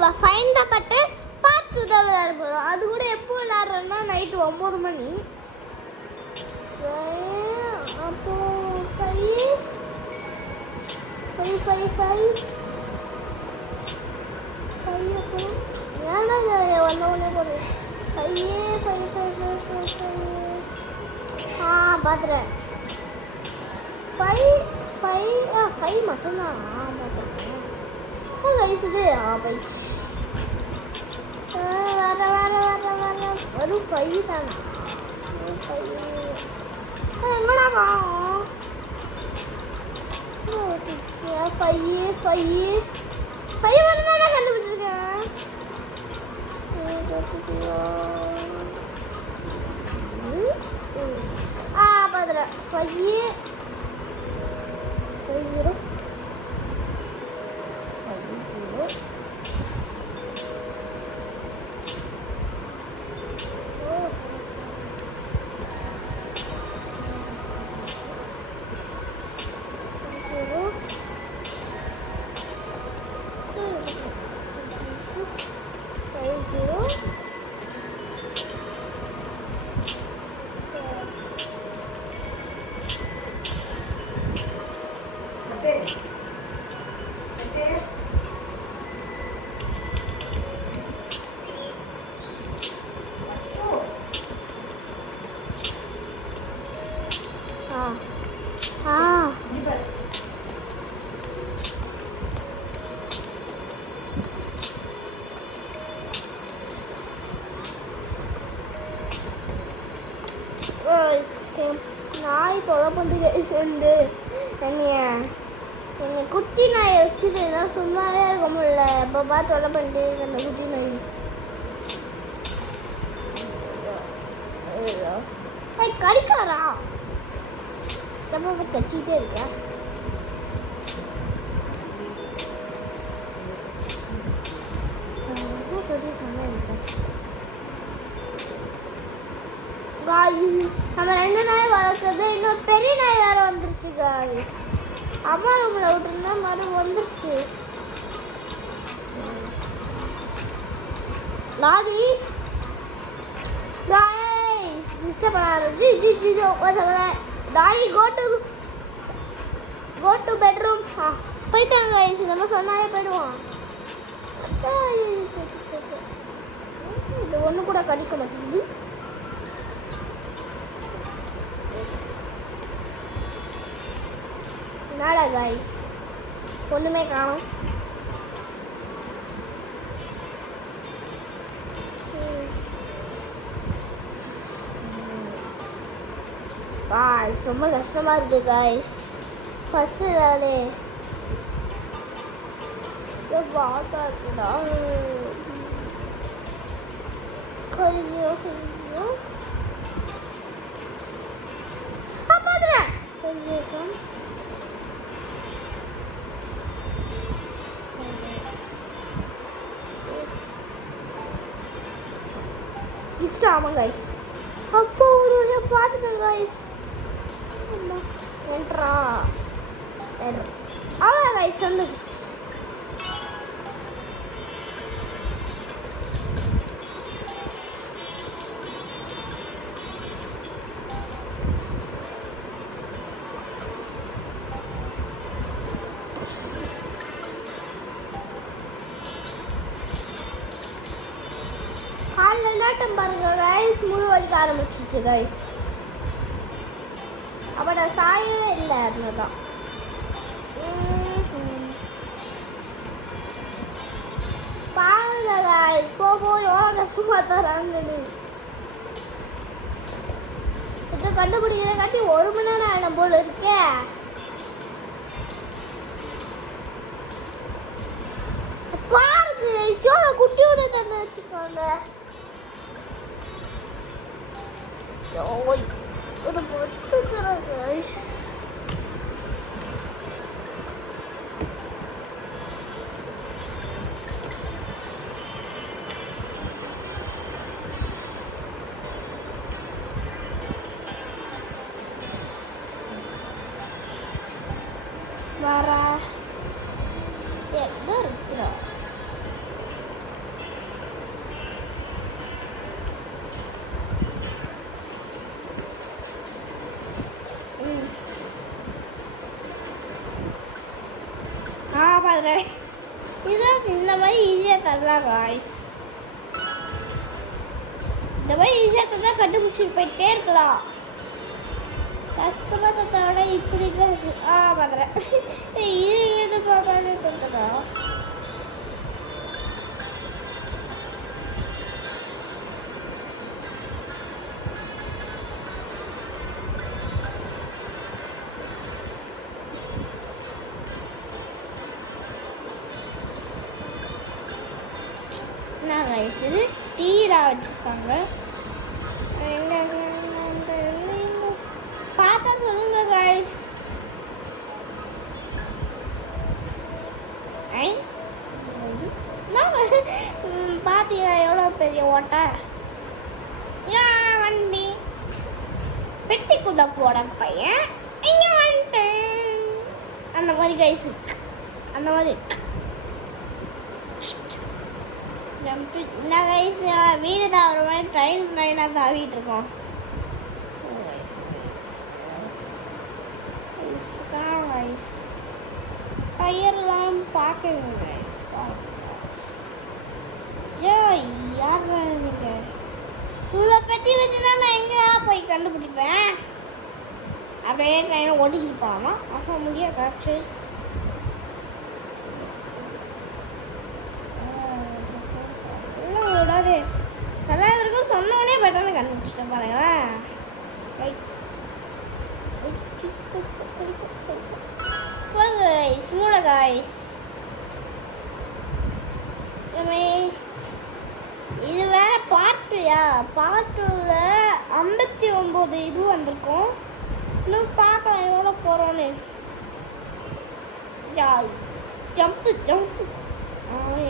நம்ம ஃபைன் தான் பட்டு பார்த்து தான் விளையாட போகிறோம். அது கூட எப்போ விளையாடுறோம்னா நைட்டு 9 மணி. அப்போ 5 அப்புறம் ஏன்னா வந்தவொடனே போடுறேன் 5 பார்த்துறேன் 5 மட்டும்தான். பார்த்துருக்கேன் வயசுது போயிடுச்சு. வர வெறும் 5 தானே. 5 எங்கடா காணும்? 5 மட்டும் தான் கண்டுபிடிச்சிருக்கேன். பார்த்துறேன் 5 0 நாய் தொலை பண்ணுறது சேர்ந்து என்னை குட்டி நாயை வச்சுட்டு தான் சும்மாவே இருக்க முடியல. எப்போ தொலை பண்ணிட்டு அந்த குட்டி நாய் கடிக்காரா ரொம்ப கச்சிக்கிட்டே இருக்கா. நம்ம 2 நாய் வளர்க்குறது இன்னும் பெரிய நாய் வேற வந்துருச்சு காய்ஸ். அம்மா ரூமில் விட்டுருந்தா மறுபடியும் வந்துருச்சு. டாடி காய்ஸ் டிஸ்டர்ப் பண்ண ஆரம்பிச்சு. Daddy go to bedroom. போயிட்டாங்க காய்ஸ். நம்ம சொன்னாலே போயிடுவான். இது ஒன்று கூட கடிக்க மாட்டேங்குது. என்னடா காய்ஸ் ஒன்றுமே காணோம். ரொம்ப கஷ்டமாக இருக்குது காய்ஸ். ஃபஸ்ட்டு நானே பார்த்தாச்சுடா கொஞ்சம் கொஞ்சம் 6 ஆமாம் கைஸ். அப்போ ஒரு வழியாக பார்த்துட்டேன் கைஸ். என்ட்ரா அவ்வளோ கைஸ் வந்துடுச்சு. பாருங்க கைஸ் முழு வலிக்க ஆரம்பிச்சிச்சு கைஸ். அப்போ நான் சாயவே இல்லை. அதுதான் பாருங்க கைஸ் போய் எவ்வளோ கஷ்டமாக தராங்கன்னு. இதை கண்டுபிடிக்கிற காட்டி 1 மணி நேரம் ஆயிடும் போல இருக்கே. பாருங்க சோழ குட்டியோட தந்து வச்சுருக்காங்க. ஒரு பொட்டு guys. Marah. Ya, betul. மாதிரி இதான் இந்த மாதிரி ஈஸியாக தரலாம் காய்ஸ். இந்த மாதிரி ஈஸியாக தந்தா கண்டுபிடிச்சி போயிட்டே இருக்கலாம். கஷ்டமாக தத்தோட இப்படி தான் பார்க்குறேன். இது பார்க்காது தந்ததா இது டீரா வச்சுருக்காங்க. பார்த்தா சொல்லுங்க காய்ஸ். பார்த்தீங்களா எவ்வளோ பெரிய ஓட்டை வண்டி. பெட்டி குத போட பையன் இங்கே வந்துட்டேன். அந்த மாதிரி கைஸ் இருக்கு. அந்த மாதிரி என்ன கைஸ் வீடு தான் ஒரு மாதிரி ட்ரெயினாக தாவிட்டு இருக்கோம். டயர்லாம் பார்க்குங்க கைஸ். யார் நீங்கள் இவ்வளோ பெட்டி வச்சுன்னா நான் எங்கே போய் கண்டுபிடிப்பேன்? அப்படியே ட்ரெயினை ஓட்டிக்கிட்டு போகலாம். அப்போ முடிய காற்று விடாது. எல்லாருக்கும் சொன்னோடனே பெட்டர்னு கண்டுபிடிச்சிட்டேன் பாருங்களேன். ஸ்மூல காய்ஸ். இது வேற பார்ட்டுயா. பார்ட்டில் 59 இது வந்திருக்கும். இன்னும் பார்க்கலாம் எவ்வளோ போகிறோன்னு. ஜம்ப்பு ஜம்ப்பு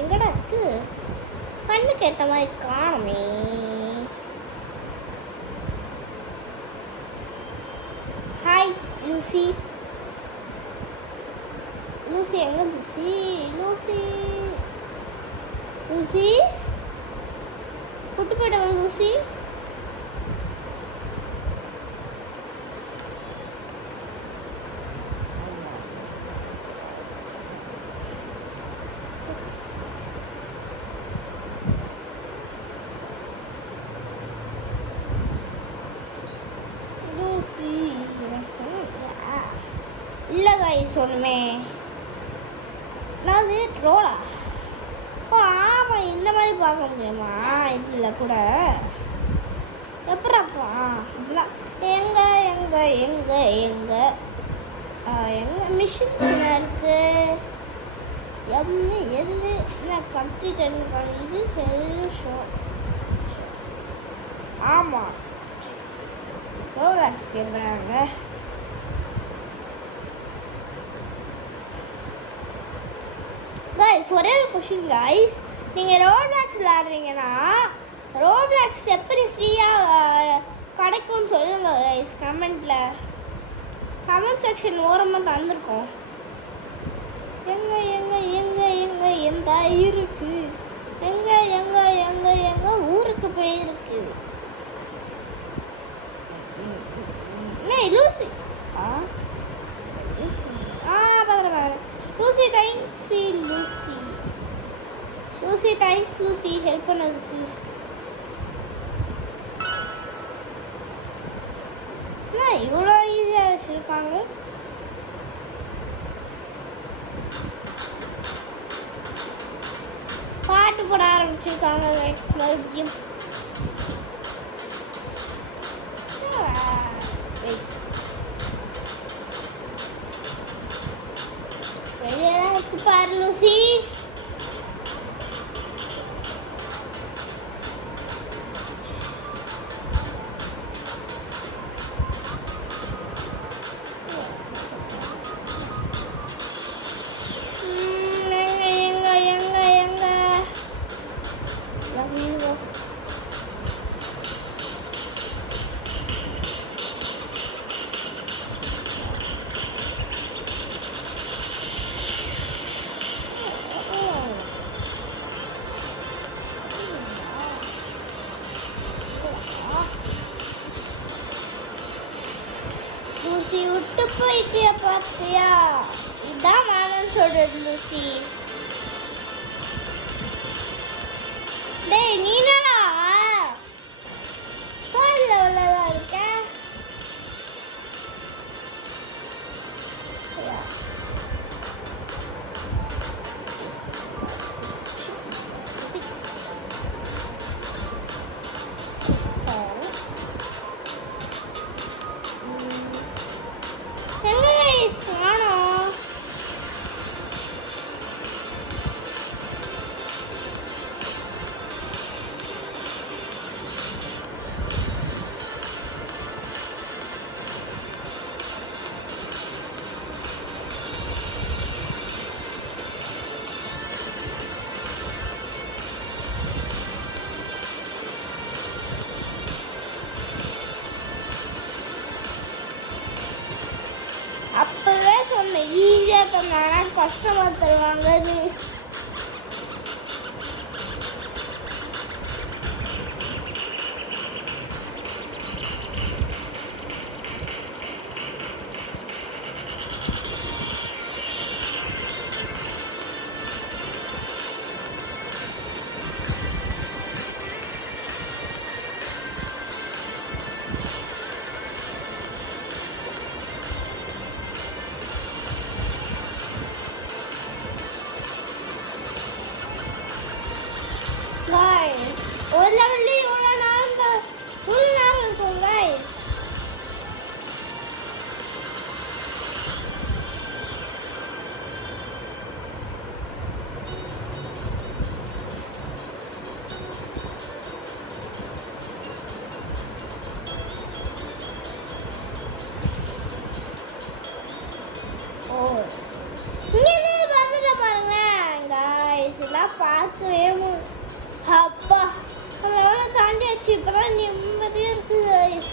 எங்கடா இருக்கு? கண்ணுக்கு ஏற்ற மாதிரி காணுமே. Hi Lucy. லூசி எங்க? லூசி லூசி லூசி கூட்டு போயிட்டவங்க லூசி. இல்லை காய்ஸ் ஒன்றுமே நான் ரோலா. ஓ ஆமாம், இந்த மாதிரி பார்க்க முடியுமா? இதில் கூட எப்படாப்பா அப்படிலாம் எங்கே எங்கே எங்கே எங்கே எங்கே மிஷின்ஸ்ல இருக்கு? எது என்ன கம்ப்ளீட் இது ஷோ. ஆமாம் ரோலாக்ஸ் கேட்குறாங்க. கைஸ் ஒரே ஒரு கொஷின் கைஸ். நீங்கள் ரோப்ளாக்ஸ் விளையாடுறீங்கன்னா ரோப்ளாக்ஸ் எப்படி ஃப்ரீயாக கிடைக்கும்னு சொல்லுங்க கைஸ். கமெண்ட் செக்ஷன் ஓரமாக தந்துருக்கோம். எங்கே எங்கே எங்கே எங்கே எந்த இருக்கு? எங்கே எங்கே எங்கே எங்கே ஊருக்கு போயிருக்கு? Lucy Lucy thanks Lucy. Lucy thanks Lucy help பண்ணதுக்கு. இவ்வளோ ஈஸியாக வச்சுருக்காங்க. பாட்டு போட ஆரம்பிச்சிருக்காங்க மறுபடியும். பாரு லூசி. லூசி விட்டு போயிட்டிய பார்த்தியா? இதான் சொல்றது லூசி. டேய் நீ என்னடா தேர்ட் லெவல்ல இருக்க? அப்பவே சொன்னேன் ஈஸியாக பண்ணாங்கன்னா கஷ்டமாக தருவாங்கன்னு. Guys, ஒரு லெவல்ல இவ்வளோ நேரம் ஃபுல் நேரம் இருக்கும் guys. இங்கே வந்துட்டு பாருங்களேன் guys, எல்லாம் பார்க்கவே அப்பா அதனால தாண்டியாச்சு. இப்பதான் நிம்மதியா இருக்கு guys.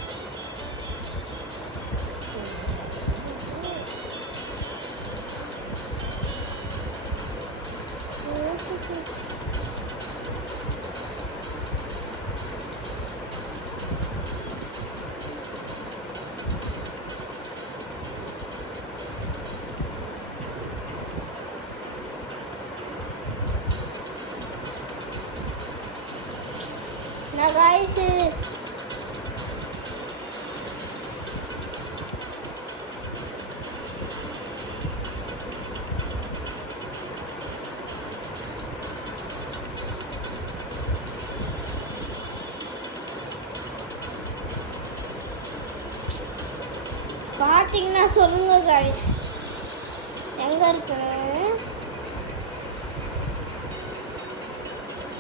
Nah guys, பார்த்தீங்கன்னா சொல்லுங்க guys, எங்க இருக்கு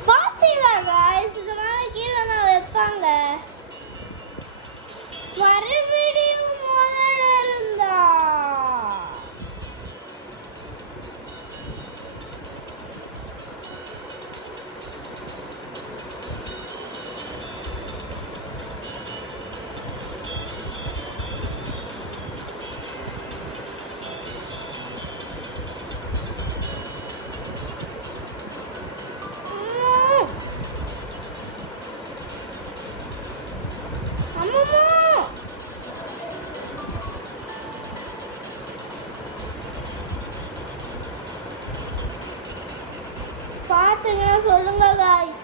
பார்த்தீங்களா guys? இதனால கீழே நான் வைப்பாங்க மறுபடியும் முதல்ல இருந்தா பார்த்தீங்கன்னா சொல்லுங்க guys.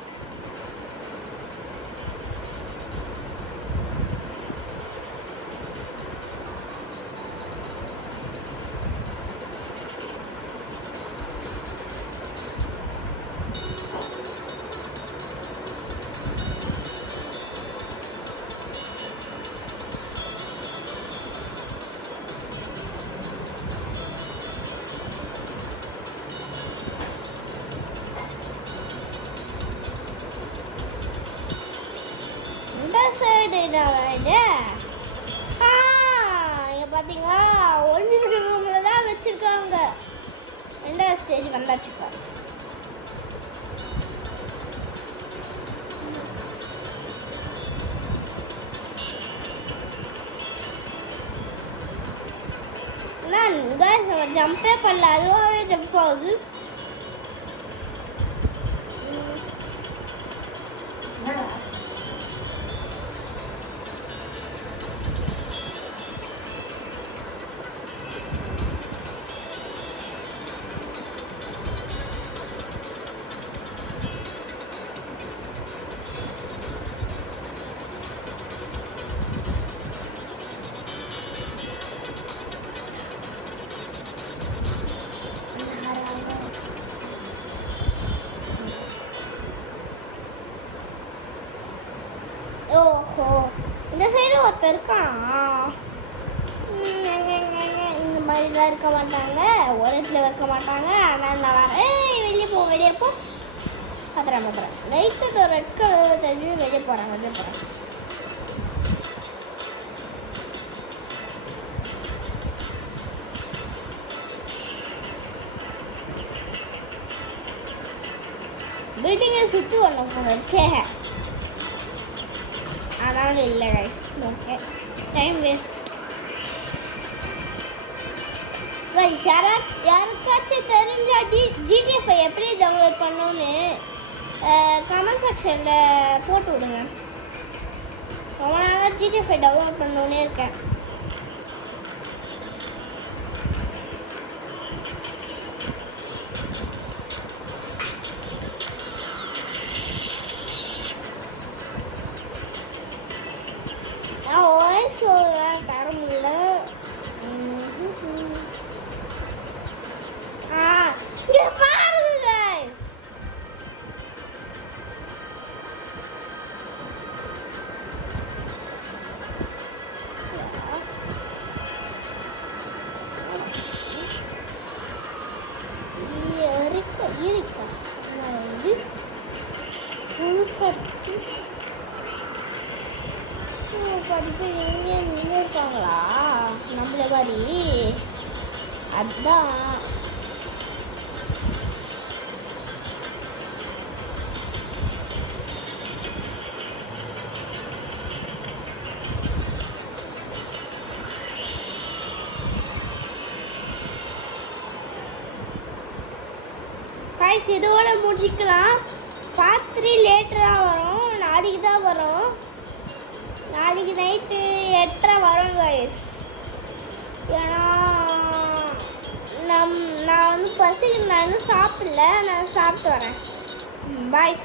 இங்க பாத்தீங்களா ஒளிஞ்சிருக்க ரூம்ல தான் வச்சிருக்காங்க. ரெண்டாவது ஸ்டேஜ் வந்தாச்சுப்பா. நான் ஜம்பே பண்ணல, அதுவாகவே ஜம்ப் ஆகுது. ஒருத்தர் இருக்கான். இந்த மாதிரிலாம் இருக்க மாட்டாங்க, ஒரு இடத்துல வைக்க மாட்டாங்க. ஆனால் நான் வரேன், வெளியே போ. பத்திரம் லைட்டு ரெட் கலர் தெரிஞ்சு வெளியே போகிறேன். பில்டிங்கை சுற்றி ஒன்று போன இருக்கே, அதனால இல்லை கைஸ். Okay, time waste. யாருக்காச்சும் தெரிஞ்சா GTA 5 எப்படி டவுன்லோட் பண்ணணும்னு கமெண்ட் செக்ஷனில் போட்டு விடுங்க. ரொம்ப நாளாக GTA 5 டவுன்லோட் பண்ணணுன்னே இருக்கேன். தர முடியல. இங்கே பாருங்க guys. இருக்கா புதுசாக படிப்பு எங்கே நின்று இருக்காங்களா நம்மள மாதிரி? அதுதான் கைஸ், இதோட முடிக்கலாம். பார்ட் 3 லேட்டராக வரும், நாளைக்கு தான் வரும். நாளைக்கு நைட்டு 8:30 வரும் கைஸ். ஏன்னா நான் வந்து பசிக்கு நான் இன்னும் சாப்பிடல, நான் சாப்பிட்டு வரேன். பாய்.